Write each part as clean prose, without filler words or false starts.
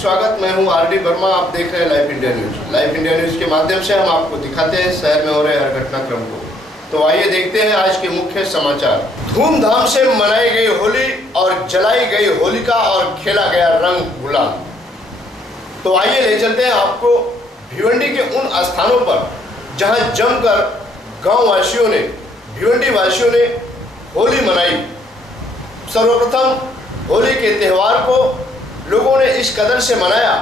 स्वागत। मैं हूं आरडी वर्मा। आप देख रहे हैं live India news. Live India news के माध्यम से हम आपको दिखाते हैं शहर में हो रहे हर घटनाक्रम को। तो आइए देखते हैं आज के मुख्य समाचार। धूमधाम से मनाई गई होली और जलाई गई होलिका और खेला गया रंग गुलाल। तो आइए ले चलते हैं आपको भिवंडी के उन स्थानों पर जहां जमकर गाँव वासियों ने, भिवंडी वासियों ने होली मनाई। सर्वप्रथम होली के त्यौहार को लोगों ने इस कदर से मनाया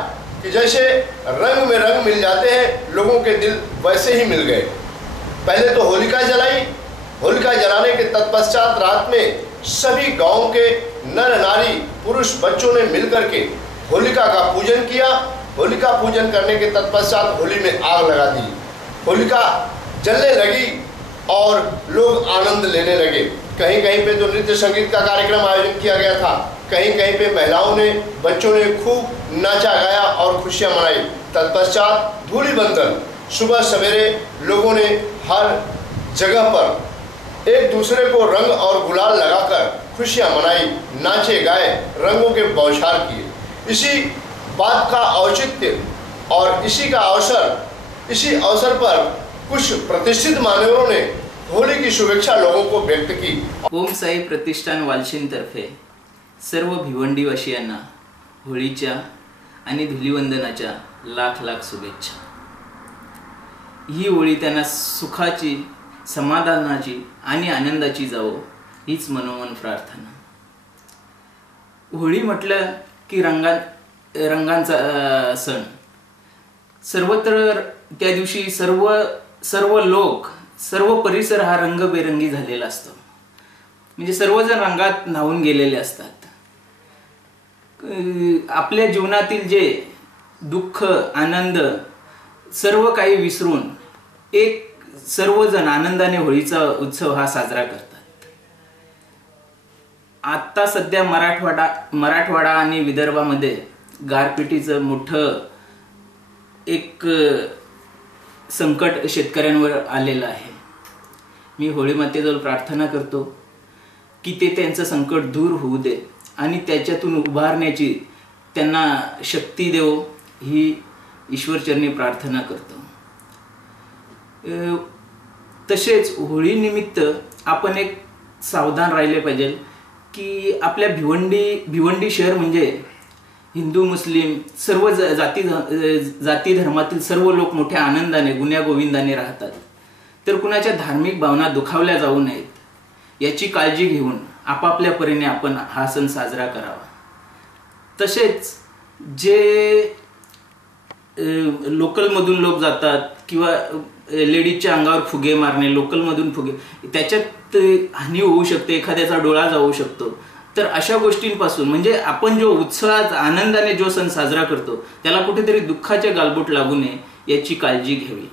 कि जैसे रंग में रंग मिल जाते हैं, लोगों के दिल वैसे ही मिल गए। पहले तो होलिका जलाई। होलिका जलाने के तत्पश्चात रात में सभी गांव के नर नारी पुरुष बच्चों ने मिलकर के होलिका का पूजन किया। होलिका पूजन करने के तत्पश्चात होली में आग लगा दी। होलिका जलने लगी और लोग आनंद लेने लगे। कहीं कहीं पे तो नृत्य संगीत का कार्यक्रम आयोजन किया गया था, कहीं कहीं पे महिलाओं ने, बच्चों ने खूब नाचा गाया और खुशियां मनाई। तत्पश्चात धूली बंधन, सुबह सवेरे लोगों ने हर जगह पर एक दूसरे को रंग और गुलाल लगाकर खुशियां मनाई, नाचे गाए, रंगों के बौछार किए। इसी बात का औचित्य और इसी अवसर पर कुछ प्रतिष्ठित मान्यवरों ने होली की शुभेच्छा लोगों को व्यक्त की। ओम साई प्रतिष्ठान वालशीनतर्फे सर्व भिवंडीवासियांना होळीच्या आणि धुलीवंदनाच्या लाख लाख शुभेच्छा। ही होळी त्यांना सुखाची, समाधानाची आणि आनंदाची जावो हीच मनोमन प्रार्थना। होळी म्हटलं की रंगांचा सण। सर्वत्र त्या दिवशी सर्व लोक, सर्व परिसर हा रंगबेरंगी झालेला असतो। म्हणजे सर्वजण रंगात न्हावून गेलेले असतात। आपल्या जीवनातील जे दुःख, आनंद सर्व काही विसरून एक सर्वजण आनंदाने होळीचा उत्सव हा साजरा करतात। आता सध्या मराठवाडा आणि विदर्भामध्ये गारपिटीचं मोठं एक संकट शेतकऱ्यांवर आलेलं आहे। मी होळी मातेजवळ प्रार्थना करतो की ते त्यांचं संकट दूर होऊ दे आणि त्याच्यातून उभारण्याची त्यांना शक्ती देव, ही ईश्वरचरणी प्रार्थना करतो। तसेच होळी निमित्त आपण एक सावधान राहिले पाहिजे की आपल्या भिवंडी शहर म्हणजे हिंदू, मुस्लिम सर्व जाती धर्मातील सर्व लोक मोठ्या आनंदाने, गुण्यागोविंदाने राहतात। तर कुणाच्या धार्मिक भावना दुखावल्या जाऊ नयेत याची काळजी घेऊन आपापल्या परीने आपण हा सण साजरा करावा। तसेच जे लोकलमधून लोक जातात किंवा लेडीजच्या अंगावर फुगे मारणे, लोकलमधून फुगे, त्याच्यात हानी होऊ शकते, एखाद्याचा डोळा जाऊ शकतो। तर अशा गोष्टींपासून, म्हणजे आपण जो उत्साहात आनंदाने जो सण साजरा करतो त्याला कुठेतरी दुःखाचे गालबोट लागू नये याची काळजी घ्यावी।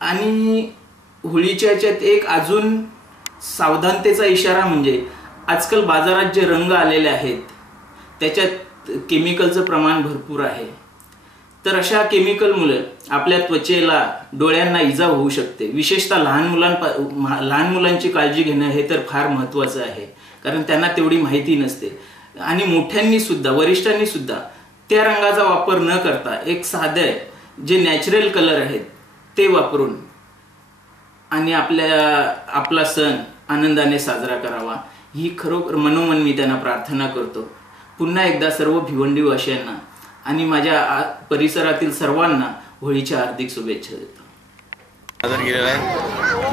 आणि होळीच्या याच्यात एक अजून सावधानतेचा इशारा म्हणजे आजकाल बाजारात जे रंग आलेले आहेत त्याच्यात केमिकलचं प्रमाण भरपूर आहे। तर अशा केमिकलमुळे आपल्या त्वचेला, डोळ्यांना इजा होऊ शकते। विशेषतः लहान मुलांची काळजी घेणं हे तर फार महत्त्वाचं आहे, कारण त्यांना तेवढी माहिती नसते। आणि मोठ्यांनी सुद्धा, वरिष्ठांनी सुद्धा त्या रंगाचा वापर न करता एक साधे जे नॅचरल कलर आहेत ते वापरून आणि आपला सण आनंदाने साजरा करावा, ही खरोखर मनोमन मी त्यांना प्रार्थना करतो। पुन्हा एकदा सर्व भिवंडीवासियांना आणि माझ्या परिसरातील सर्वांना होळीच्या हार्दिक शुभेच्छा देतो। सादर केलेला आहे।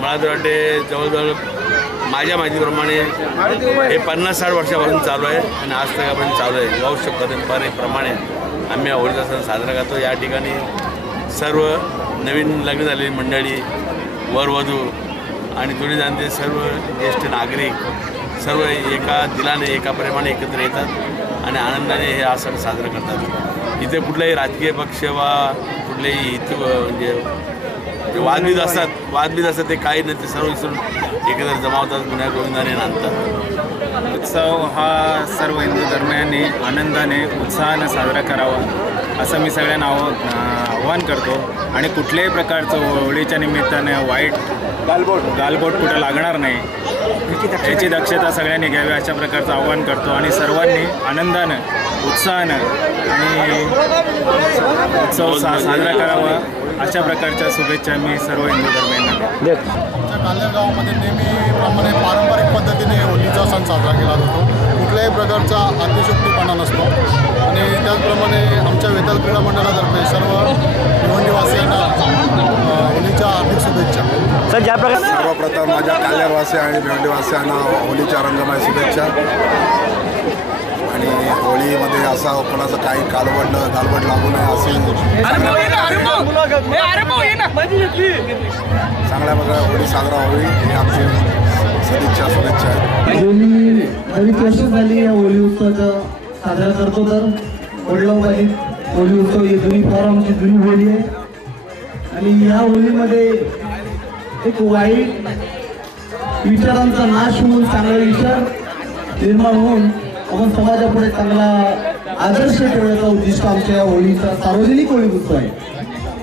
मला तर वाटते जवळजवळ माझ्या माहितीप्रमाणे हे 50-60 वर्षापासून चालू आहे आणि आज तकापर्यंत चालू आहे। वंश परंपरेप्रमाणे आम्ही होळीचा सण साजरा करतो। या ठिकाणी सर्व नवीन लग्न झालेली मंडळी, वरवधू आणि थोडी जाणते सर्व ज्येष्ठ नागरिक सर्व एका दिलाने, एका प्रेमाने एकत्र येतात आणि आनंदाने हे हा सण साजरा करतात। इथे कुठलाही राजकीय पक्ष वा कुठलेही म्हणजे वादविद असतात ते काही नाही, ते सर्व विसरून एकत्र जमावतात, गुण्यागोविंदाने नांदतात। उत्सव हा सर्व हिंदू धर्मियांनी आनंदाने, उत्साहाने साजरा करावा असं मी सगळ्यांना आवाहन करतो। आणि कुठल्याही प्रकारचं होळीच्या निमित्ताने वाईट गालबोट कुठे लागणार नाही याची दक्षता सगळ्यांनी घ्यावी अशा प्रकारचं आव्हान करतो आणि सर्वांनी आनंदानं उत्साहानं आणि उत्सव साजरा करावा अशा प्रकारच्या शुभेच्छा मी सर्व हिंदू धर्मियांना देतो. काल्या गावामध्ये नेहमीप्रमाणे पारंपरिक पद्धतीने होळीचा सण साजरा केला जातो. कुठल्याही प्रकारचा अतिशयोक्तीपणा नसतो आणि त्याचप्रमाणे आमच्या वेताळ क्रीडा मंडळातर्फे सर्व भिवंडीवासियांना होळीच्या हार्दिक शुभेच्छा. सर, ज्या प्रकारे सर्वप्रथम माझ्या काल्यावासी आणि भिवंडीवासियांना होळीच्या रंगमय शुभेच्छा. आणि होळीमध्ये असा कोणाचं काही गालबोट लागू नये अशी चांगल्या प्रकारे होळी साजरा होईल ही आमची सदिच्छा शुभेच्छा आहे. होळी बरीच वर्ष झाली या होळी उत्सवाचा साजरा करतो. तर वडिलोपार्जित होळी उत्सव ही जुनी आमची जुनी होळी आहे आणि या होळीमध्ये एक वाईट विचारांचा नाश होऊन चांगला विचार निर्माण होऊन आपण समाजापुढे चांगला आदर्श ठेवण्याचा उद्दिष्ट आमच्या होळीचा सार्वजनिक होळी उत्सव आहे.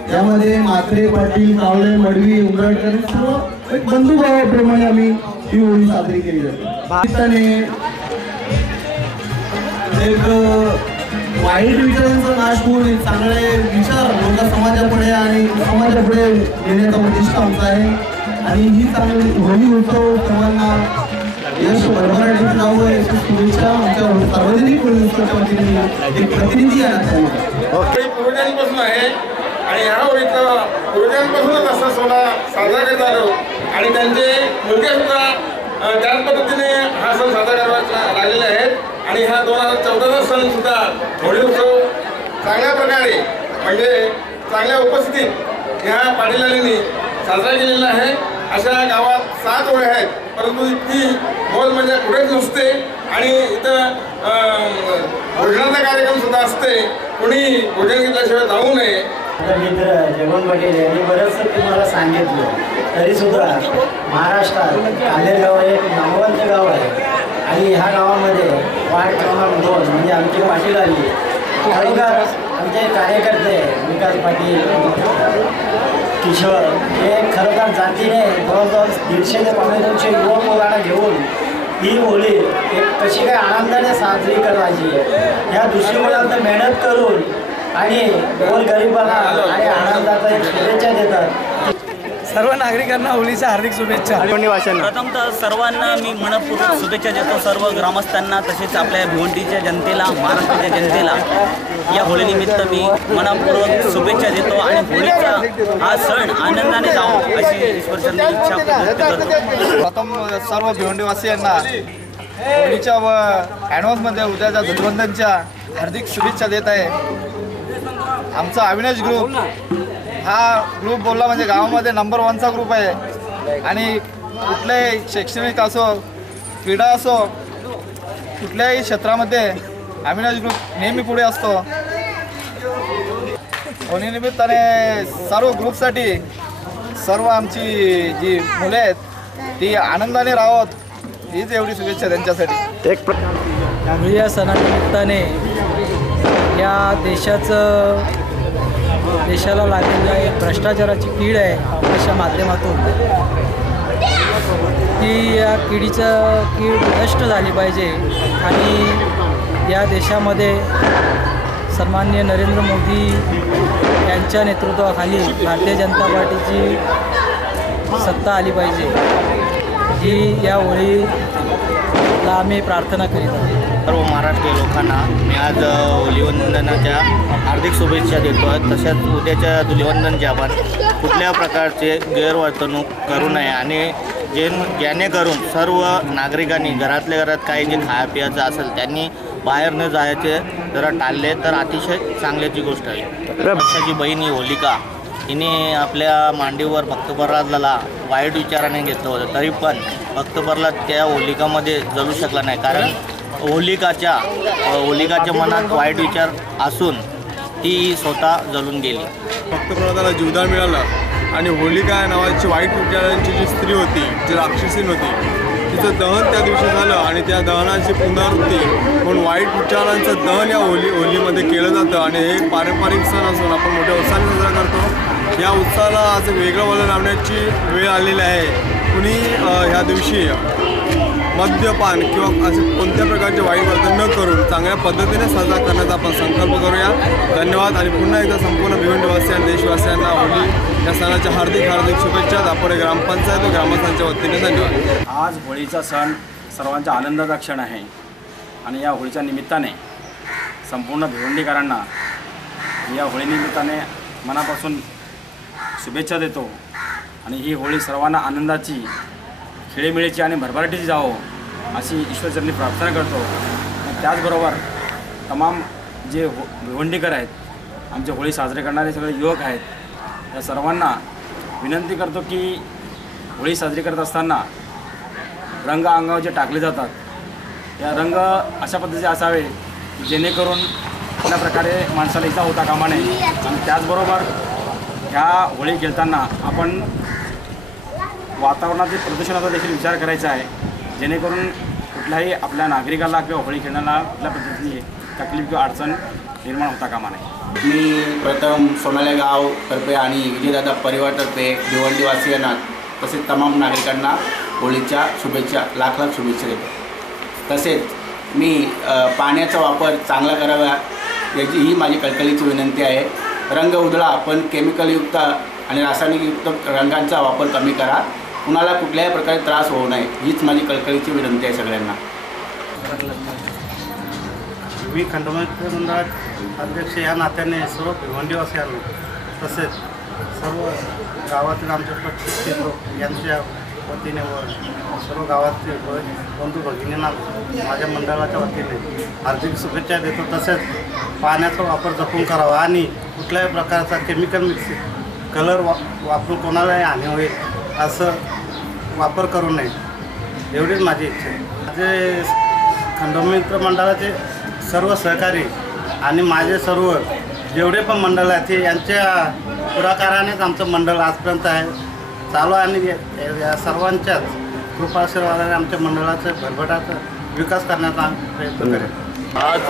त्यामध्ये म्हात्रे, पाटील, कावळे, मडवी, उंबरकर सर्व एक बंधुभावाप्रमाणे आम्ही ही होळी साजरी केली आहे. भारताने एक वाईट विचारांचा नाश होऊन चांगले विचार लोक समाजापुढे आणि समाजापुढे येण्याचा उद्दिष्ट आमचा आहे आणि ही चांगली होळी उत्सव सर्वांना यश भरभराटीत जावं याची शुभेच्छा आमच्या सार्वजनिक होळी उत्सवाच्या वतीने एक प्रतिनिधी आहे. पूर्वजांपासून आहे आणि ह्या होळीचा पूर्वजांपासूनच असा सण साजरा करत आलो आणि त्यांचे मुलगेसुद्धा त्याच पद्धतीने हा सण साजरा करायला आलेले आहेत आणि ह्या 2014चा सणसुद्धा होळी उत्सव चांगल्या प्रकारे म्हणजे चांगल्या उपस्थितीत ह्या पाटीलांनी साजरा केलेला आहे. अशा गावात 7 होळी आहेत परंतु इतकी मोल म्हणजे कुठेच नसते आणि इथं भोजनाचा कार्यक्रम सुद्धा असते. कोणी भोजन घेतल्याशिवाय जाऊ नये. आता मित्र जगन पटेल यांनी बरंचसं तुम्हाला सांगितलं तरीसुद्धा महाराष्ट्रात काले गाव एक नामवंत गाव आहे आणि ह्या गावामध्ये वार्ड क्रमांक 2 म्हणजे आमचे पाटील आले खरोखर आमचे कार्यकर्ते विकास पाटील किशोर हे खरोखर जातीने जवळजवळ 150 ते 200 युवक मुलांना घेऊन ही होळी कशी काय आनंदाने साजरी करायची ह्या दृष्टीकोनातून मेहनत करून आणि गोरगरिबांना आणि आनंदाचा शुभेच्छा देतात. सर्व नागरिकांना होळीच्या हार्दिक शुभेच्छा. प्रथमतः सर्वांना मी मनपूर्वक शुभेच्छा देतो. सर्व ग्रामस्थांना तसेच आपल्या भिवंडीच्या जनतेला महाराष्ट्राच्या जनतेला या होळीनिमित्त मी मनपूर्वक शुभेच्छा देतो आणि होळीचा हा सण आनंदाने जावो प्रथम सर्व भिवंडीवासियांना होळीच्या व ॲडव्हान्समध्ये उद्याच्या धुलवंदनच्या हार्दिक शुभेच्छा देत आहे. आमचा अविनाश ग्रुप हा ग्रुप बोलला म्हणजे गावामध्ये नंबर 1चा ग्रुप आहे आणि कुठल्याही शैक्षणिक असो क्रीडा असो कुठल्याही क्षेत्रामध्ये अविनाश ग्रुप नेहमी पुढे असतो. होळीनिमित्ताने सर्व ग्रुपसाठी सर्व आमची जी मुले आहेत ती आनंदाने राहावत हीच एवढी शुभेच्छा त्यांच्यासाठी. या सणानिमित्ताने या देशाला लागलेली आहे भ्रष्टाचाराची कीड आहे काँग्रेसच्या माध्यमातून ती या कीड नष्ट झाली पाहिजे आणि या देशामध्ये सन्माननीय नरेंद्र मोदी यांच्या नेतृत्वाखाली भारतीय जनता पार्टीची सत्ता आली पाहिजे ही या होळीला आम्ही प्रार्थना करीत. सर्व महाराष्ट्रीय लोकांना मी आज धुलिवंदनाच्या हार्दिक शुभेच्छा देतो आहे. तशाच उद्याच्या धुलिवंदनच्या आपण कुठल्या प्रकारचे गैरवर्तणूक करू नये आणि जेणेकरून सर्व नागरिकांनी घरातल्या घरात काही जे खायपियाचं असेल त्यांनी बाहेर न जायचे जरा टाळले तर अतिशय चांगल्याची गोष्ट आहे. पक्षाची बहीण ही होलिका हिने आपल्या मांडीवर भक्त प्रल्हादला वाईट विचाराने घेतलं होतं तरी पण भक्त प्रल्हाद त्या होलिकामध्ये जळू शकला नाही कारण होलिकाच्या मनात वाईट विचार असून ती स्वतः जळून गेली. भक्त प्रल्हादाला जीवदान मिळालं आणि होलिका नावाची वाईट विचारांची जी स्त्री होती जी राक्षसीन होती ती त्यांचं दहन त्या दिवशी झालं आणि त्या दहनाची पुनरावृत्ती म्हणून वाईट विचारांचं दहन या होलीमध्ये केलं जातं आणि हे पारंपरिक सण असून आपण मोठ्या उत्साहाने साजरा करतो. या उत्साहाला आज वेगळं वळण लावण्याची वेळ आलेली आहे. कुणी ह्या दिवशी मद्यपान किंवा असे कोणत्या प्रकारचे वाईट वर्तन न करून चांगल्या पद्धतीने साजरा करण्याचा आपण संकल्प करूया. धन्यवाद आणि पुन्हा एकदा संपूर्ण भिवंडीवासी आणि देशवासियांना होळी या सणाच्या हार्दिक हार्दिक शुभेच्छा. दापोडे ग्रामपंचायत व ग्रामस्थांच्या वतीने धन्यवाद. आज होळीचा सण सर्वांचा आनंदाचा क्षण आहे आणि या होळीच्या निमित्ताने संपूर्ण भिवंडीकरांना या होळीनिमित्ताने मनापासून शुभेच्छा देतो आणि ही होळी सर्वांना आनंदाची, खेळीमेळीची आणि भरभराटीची जावं अशी ईश्वरचरणी प्रार्थना करतो. आणि त्याचबरोबर तमाम जे भिवंडीकर आहेत, आमचे होळी साजरे करणारे सगळे युवक आहेत, या सर्वांना विनंती करतो की होळी साजरी करत असताना रंग अंगावर जे टाकले जातात या रंग अशा पद्धतीचे असावे जेणेकरून कुठल्या प्रकारे माणसाला इजा होता कामा नये. आणि त्याचबरोबर ह्या होळी खेळताना आपण वातावरणाचे प्रदूषणाचा देखील विचार करायचा आहे जेणेकरून कुठल्याही आपल्या नागरिकाला किंवा होळी खेळण्याला कुठल्या पद्धतीने तकलीफ किंवा अडचण निर्माण होता कामा नये. मी प्रथम सोनाले गावतर्फे आणि विजयदादा परिवारतर्फे भिवंडीवासियांना तसेच तमाम नागरिकांना होळीच्या शुभेच्छा, लाख लाख शुभेच्छा देतो. तसेच मी पाण्याचा वापर चांगला करावा याची ही माझी कळकळीची विनंती आहे. रंग उधळा, पण केमिकलयुक्त आणि रासायनिकयुक्त रंगांचा वापर कमी करा. कुणाला कुठल्याही प्रकारे त्रास होऊ नये हीच माझी कळकळीची विनंती आहे सगळ्यांना. मी खंडोबाची मंडळात अध्यक्ष या नात्याने सर्व भिवंडीवासियांना तसेच सर्व गावातील आमच्या प्रत्येक लोक यांच्या वतीने व सर्व गावातील बंधू भगिनींना माझ्या मंडळाच्या वतीने हार्दिक शुभेच्छा देतो. तसेच पाण्याचा वापर जपून करावा आणि कुठल्याही प्रकारचा केमिकल कलर वापरून कोणालाही हानी होईल असं वापर करू नये एवढीच माझी इच्छा आहे. माझे खंडोमित्र मंडळाचे सर्व सहकारी आणि माझे सर्व जेवढे पण मंडळ आहेत ते यांच्या पुढाकारानेच आमचं मंडळ आजपर्यंत आहे चालू आहे आणि या सर्वांच्याच कृपाशीर्वादाने आमच्या मंडळाचं भरभराटा विकास करण्याचा प्रयत्न करेल. आज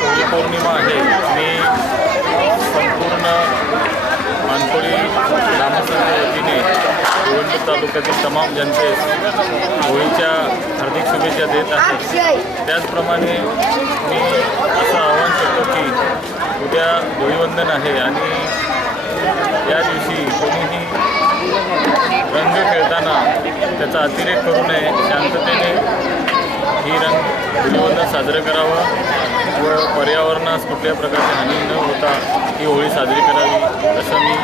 होळी पौर्णिमा आहे. मी संपूर्ण मानकोळी ग्रामस्थांच्या वतीने भिवंडी तालुक्यातील तमाम जनतेस होळीच्या हार्दिक शुभेच्छा देत आहे. त्याचप्रमाणे मी असं आवाहन करतो की उद्या धुळीवंदन आहे आणि या दिवशी कोणीही रंग खेळताना त्याचा अतिरेक करू नये. शांततेने ही धुळीवंदन साजरं करावं व पर्यावरणास कुठल्याही प्रकारची हानी न होता ही होळी साजरी करावी असं मी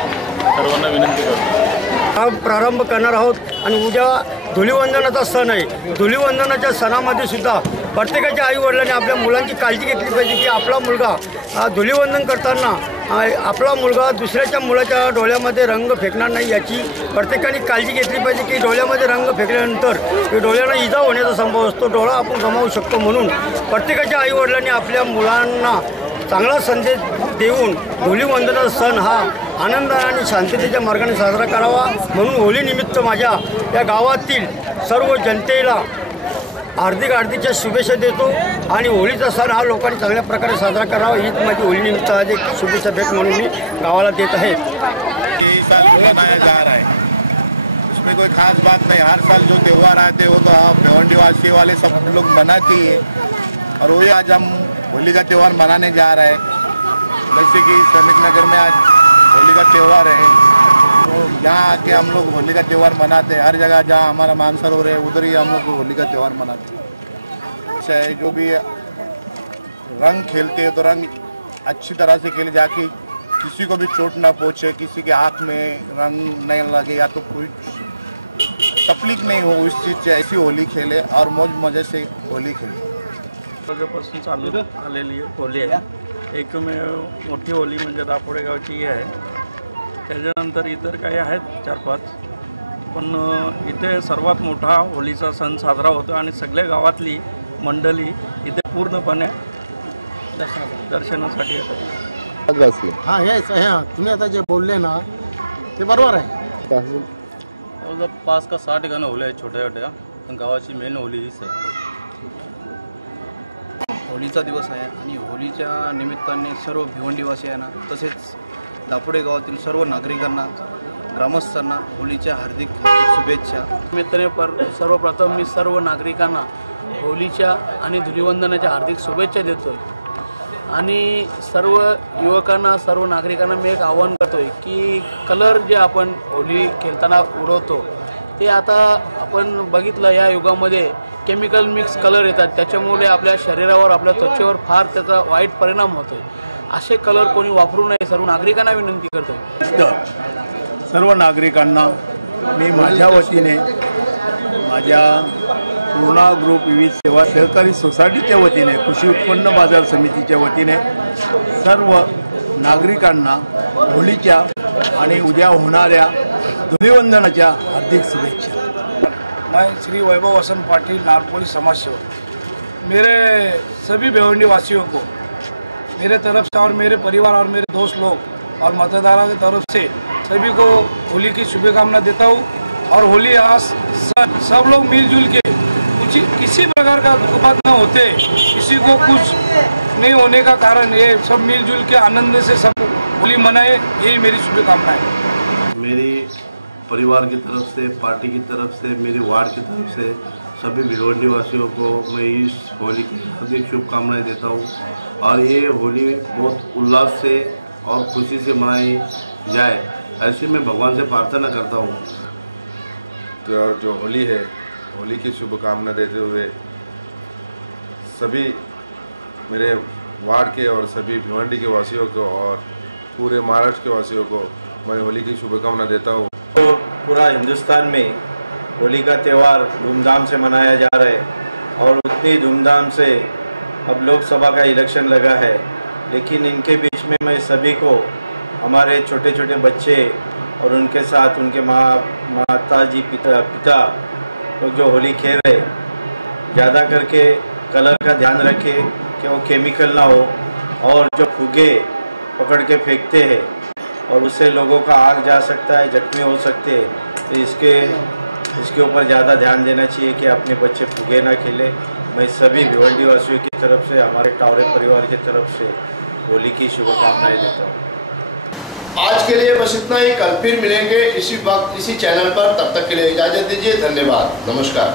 सर्वांना विनंती करतो. प्रारंभ करणार आहोत आणि उद्या धुळीवंदनाचा सण आहे. धुळीवंदनाच्या सणामध्ये सुद्धा प्रत्येकाच्या आईवडिलांनी आपल्या मुलांची काळजी घेतली पाहिजे की आपला मुलगा धुळीवंदन करताना आपला मुलगा दुसऱ्याच्या मुलाच्या डोळ्यामध्ये रंग फेकणार नाही याची प्रत्येकाने काळजी घेतली पाहिजे की डोळ्यामध्ये रंग फेकल्यानंतर डोळ्यांना इजा होण्याचा संभव असतो, डोळा आपण गमावू शकतो. म्हणून प्रत्येकाच्या आईवडिलांनी आपल्या मुलांना चांगला संदेश देऊन धुळीवंदनाचा सण हा आनंद आणि शांततेच्या मार्गाने साजरा करावा. म्हणून होळीनिमित्त माझ्या या गावातील सर्व जनतेला हार्दिक शुभेच्छा देतो आणि होळीचा सण हा लोकांनी चांगल्या प्रकारे साजरा करावा हीच माझी होळीनिमित्त आज एक शुभेच्छा भेट म्हणून मी गावाला देत आहे. साल मनाया जा रहा है, उसमें कोई खास बात नहीं. हर साल जो त्यौहार आते वो तो भिवंडीवासी वाले सब लोग मनाते ही है और वही आज हम होली का त्यौहार मनाने जा रहे हैं. जैसे कि श्रमिक नगर में आज होली का त्यौहार है तो यहाँ आके हम लोग होली का त्यौहार मनाते हैं. हर जगह जहाँ हमारा मानसरोवर है उधर ही हम लोग होली का त्यौहार मनाते हैं. चाहे जो भी रंग खेलते हैं तो रंग अच्छी तरह से खेले जाके किसी को भी चोट ना पहुँचे, किसी के आँख में रंग नहीं लगे या तो कोई तकलीफ नहीं हो उस चीज़ से. ऐसी होली खेले और मौज मजे से होली खेले. पासून चालू आलेली होली आहे. एकमेव मोठी होली म्हणजे दापोडे गावची ही आहे. त्याच्यानंतर इतर काही आहेत 4-5 पण इथे सर्वात मोठा होलीचा सण साजरा होतो आणि सगळ्या गावातली मंडळी इथे पूर्णपणे दर्शनासाठी येतात. हां हेच तुम्ही आता जे बोलले ना ते बरोबर आहे. 5 का 60 गाणं होले आहेत छोट्या छोट्या गावाची मेन होली हीच आहे. होळीचा दिवस आहे आणि होळीच्या निमित्ताने सर्व भिवंडीवासियांना तसेच दापोडे गावातील सर्व नागरिकांना ग्रामस्थांना होळीच्या हार्दिक शुभेच्छा. निमित्ताने सर्वप्रथम मी सर्व नागरिकांना होळीच्या आणि धुलिवंदनाच्या हार्दिक शुभेच्छा देतोय आणि सर्व युवकांना सर्व नागरिकांना मी एक आवाहन करतोय की कलर जे आपण होळी खेळताना उडवतो ते आता आपण बघितलं या युगामध्ये केमिकल मिक्स कलर येतात, त्याच्यामुळे आपल्या शरीरावर आपल्या त्वचेवर फार त्याचा वाईट परिणाम होतोय. असे कलर कोणी वापरू नये सर्व नागरिकांना विनंती करतोय. सर्व नागरिकांना मी माझ्या वतीने माझ्या पूर्णा ग्रुप विविध सेवा सहकारी सोसायटीच्या वतीने कृषी उत्पन्न बाजार समितीच्या वतीने सर्व नागरिकांना होळीच्या आणि उद्या होणाऱ्या धुलिवंदनाच्या हार्दिक शुभेच्छा. मैं श्री वैभव वसंत पाटिल नारपोली समाज सेवक मेरे सभी भिवंडी वासियों को मेरे तरफ से और मेरे परिवार और मेरे दोस्त लोग और मतदाता की तरफ से सभी को होली की शुभकामना देता हूँ. और होली आज सब लोग मिलजुल के किसी प्रकार का दुखपात न होते, किसी को कुछ नहीं होने का कारण ये सब मिलजुल के आनंद से सब होली मनाए, यही मेरी शुभकामना है. मेरी परिवार की तरफ से, पार्टी की तरफ से, मेरे वार्ड की तरफ से सभी भिवंडी वासियों को मैं इस होली की हार्दिक शुभकामनाएं देता हूँ और ये होली बहुत उल्लास से और खुशी से मनाई जाए, ऐसे मैं भगवान से प्रार्थना करता हूँ. तो जो होली है, होली की शुभकामना देते हुए सभी मेरे वार्ड के और सभी भिवंडी के वासियों को और पूरे महाराष्ट्र के वासियों को मैं होली की शुभकामना देता हूँ. तो पूरा हिंदुस्तान में होली का त्यौहार धूमधाम से मनाया जा रहा है और उतनी धूमधाम से अब लोकसभा का इलेक्शन लगा है, लेकिन इनके बीच में मैं सभी को, हमारे छोटे छोटे बच्चे और उनके साथ उनके माता जी पिता लोग जो होली खेल रहे, ज़्यादा करके कलर का ध्यान रखें कि वो केमिकल ना हो और जो फुगे पकड़ के फेंकते हैं और उससे लोगों का आग जा सकता है, जख्मी हो सकते हैं, तो इसके ऊपर ज़्यादा ध्यान देना चाहिए कि अपने बच्चे फुगे ना खेले. मैं सभी भिवंडी वासियों की तरफ से, हमारे टावरे परिवार की तरफ से होली की शुभकामनाएं देता हूँ. आज के लिए बस इतना ही. कल फिर मिलेंगे इसी वक्त इसी चैनल पर. तब तक के लिए इजाजत दीजिए. धन्यवाद. नमस्कार.